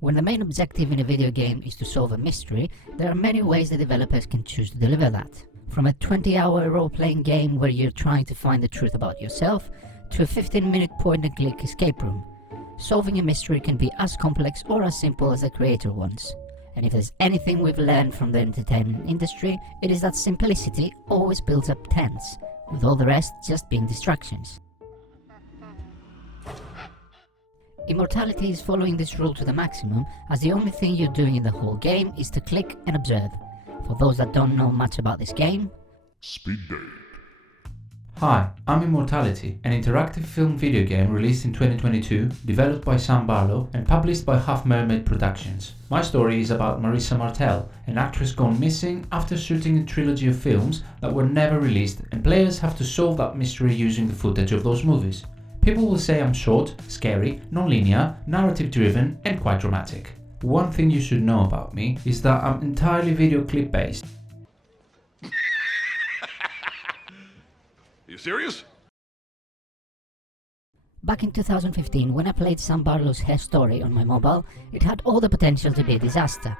When the main objective in a video game is to solve a mystery, there are many ways the developers can choose to deliver that. From a 20-hour role-playing game where you're trying to find the truth about yourself, to a 15-minute point-and-click escape room. Solving a mystery can be as complex or as simple as the creator wants. And if there's anything we've learned from the entertainment industry, it is that simplicity always builds up tents, with all the rest just being distractions. Immortality is following this rule to the maximum, as the only thing you're doing in the whole game is to click and observe. For those that don't know much about this game, Speed date. Hi, I'm Immortality, an interactive film video game released in 2022, developed by Sam Barlow and published by Half Mermaid Productions. My story is about Marissa Martel, an actress gone missing after shooting a trilogy of films that were never released, and players have to solve that mystery using the footage of those movies. People will say I'm short, scary, non-linear, narrative-driven, and quite dramatic. One thing you should know about me is that I'm entirely video clip based. You serious? back in 2015, when I played Sam Barlow's Her Story on my mobile, it had all the potential to be a disaster.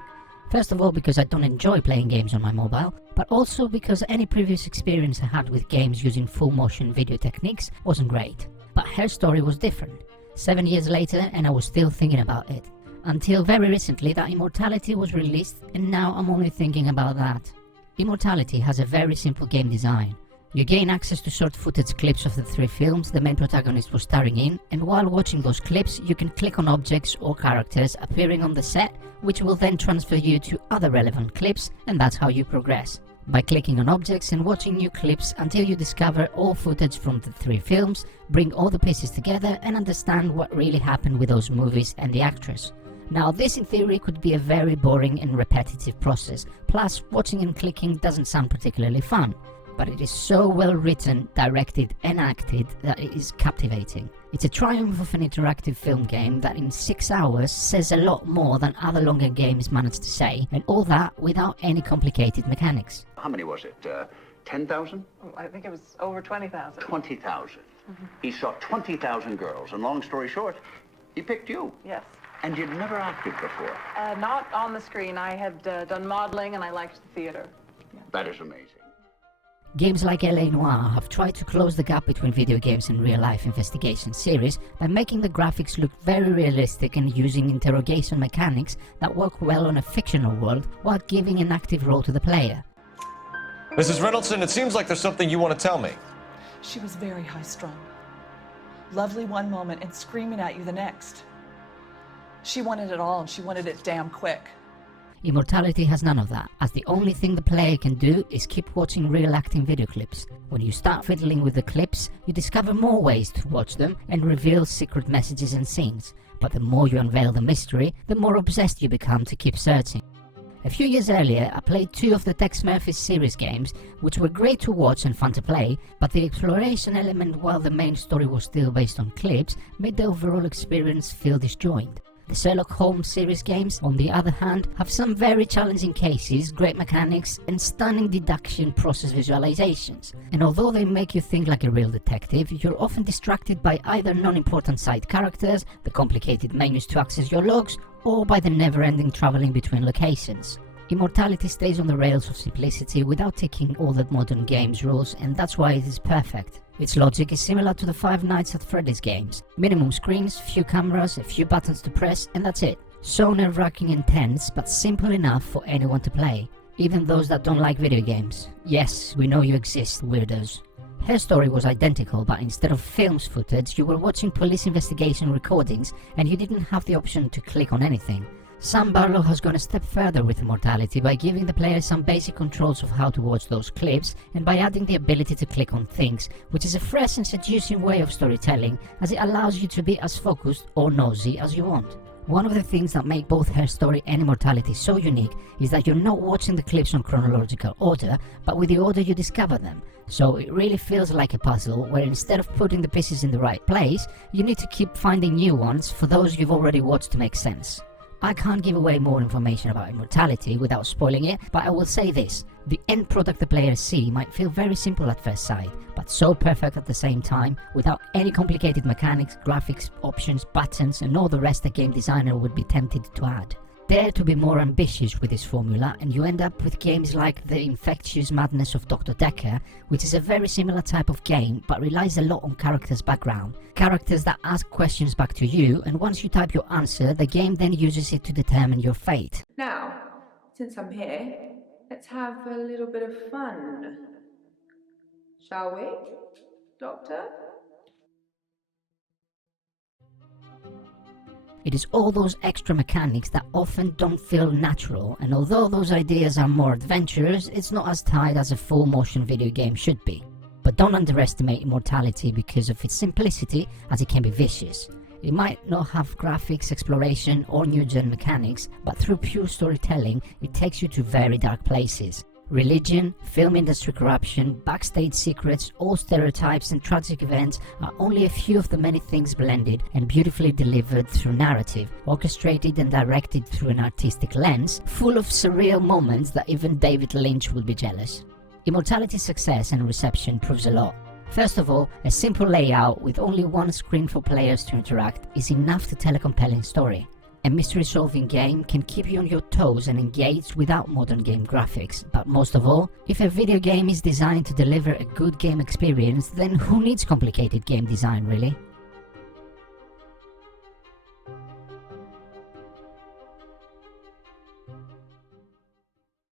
First of all because I don't enjoy playing games on my mobile, but also because any previous experience I had with games using full motion video techniques wasn't great. But Her Story was different. 7 years later and I was still thinking about it. Until very recently that Immortality was released, and now I'm only thinking about that. Immortality has a very simple game design. You gain access to short footage clips of the 3 films the main protagonist was starring in, and while watching those clips you can click on objects or characters appearing on the set, which will then transfer you to other relevant clips, and that's how you progress. By clicking on objects and watching new clips until you discover all footage from the 3 films, bring all the pieces together and understand what really happened with those movies and the actress. Now this in theory could be a very boring and repetitive process, plus watching and clicking doesn't sound particularly fun. But it is so well written, directed and acted that it is captivating. It's a triumph of an interactive film game that in 6 hours says a lot more than other longer games manage to say, and all that without any complicated mechanics. How many was it? 10,000? I think it was over 20,000. 20,000. He saw 20,000 girls, and long story short, he picked you. Yes. And you'd never acted before. Not on the screen. I had done modeling and I liked the theater. Yeah. That is amazing. Games like LA Noire have tried to close the gap between video games and real-life investigation series by making the graphics look very realistic and using interrogation mechanics that work well on a fictional world while giving an active role to the player. Mrs. Reynoldsson, it seems like there's something you want to tell me. She was very high-strung. Lovely one moment and screaming at you the next. She wanted it all and she wanted it damn quick. Immortality has none of that, as the only thing the player can do is keep watching real acting video clips. When you start fiddling with the clips, you discover more ways to watch them and reveal secret messages and scenes. But the more you unveil the mystery, the more obsessed you become to keep searching. A few years earlier, I played 2 of the Tex Murphy's series games, which were great to watch and fun to play, but the exploration element, while the main story was still based on clips, made the overall experience feel disjointed. The Sherlock Holmes series games, on the other hand, have some very challenging cases, great mechanics, and stunning deduction process visualizations. And although they make you think like a real detective, you're often distracted by either non-important side characters, the complicated menus to access your logs, or by the never-ending traveling between locations. Immortality stays on the rails of simplicity without taking all the modern games rules, and that's why it is perfect. Its logic is similar to the Five Nights at Freddy's games. Minimum screens, few cameras, a few buttons to press, and that's it. So nerve-wracking and tense, but simple enough for anyone to play. Even those that don't like video games. Yes, we know you exist, weirdos. Her Story was identical, but instead of films footage, you were watching police investigation recordings, and you didn't have the option to click on anything. Sam Barlow has gone a step further with Immortality by giving the player some basic controls of how to watch those clips, and by adding the ability to click on things, which is a fresh and seducing way of storytelling, as it allows you to be as focused or nosy as you want. One of the things that make both Her Story and Immortality so unique is that you're not watching the clips on chronological order, but with the order you discover them. So it really feels like a puzzle, where instead of putting the pieces in the right place, you need to keep finding new ones for those you've already watched to make sense. I can't give away more information about Immortality without spoiling it, but I will say this. The end product the players see might feel very simple at first sight, but so perfect at the same time, without any complicated mechanics, graphics, options, buttons, and all the rest a game designer would be tempted to add. Dare to be more ambitious with this formula and you end up with games like The Infectious Madness of Dr. Decker, which is a very similar type of game but relies a lot on characters' background. Characters that ask questions back to you, and once you type your answer, the game then uses it to determine your fate. Now, since I'm here, let's have a little bit of fun. Shall we, Doctor? It is all those extra mechanics that often don't feel natural, and although those ideas are more adventurous, it's not as tight as a full motion video game should be. But don't underestimate Immortality because of its simplicity, as it can be vicious. It might not have graphics, exploration or new-gen mechanics, but through pure storytelling, it takes you to very dark places. Religion, film industry corruption, backstage secrets, all stereotypes and tragic events are only a few of the many things blended and beautifully delivered through narrative, orchestrated and directed through an artistic lens, full of surreal moments that even David Lynch will be jealous. Immortality's success and reception proves a lot. First of all, a simple layout with only one screen for players to interact is enough to tell a compelling story. A mystery-solving game can keep you on your toes and engaged without modern game graphics, but most of all, if a video game is designed to deliver a good game experience, then who needs complicated game design really?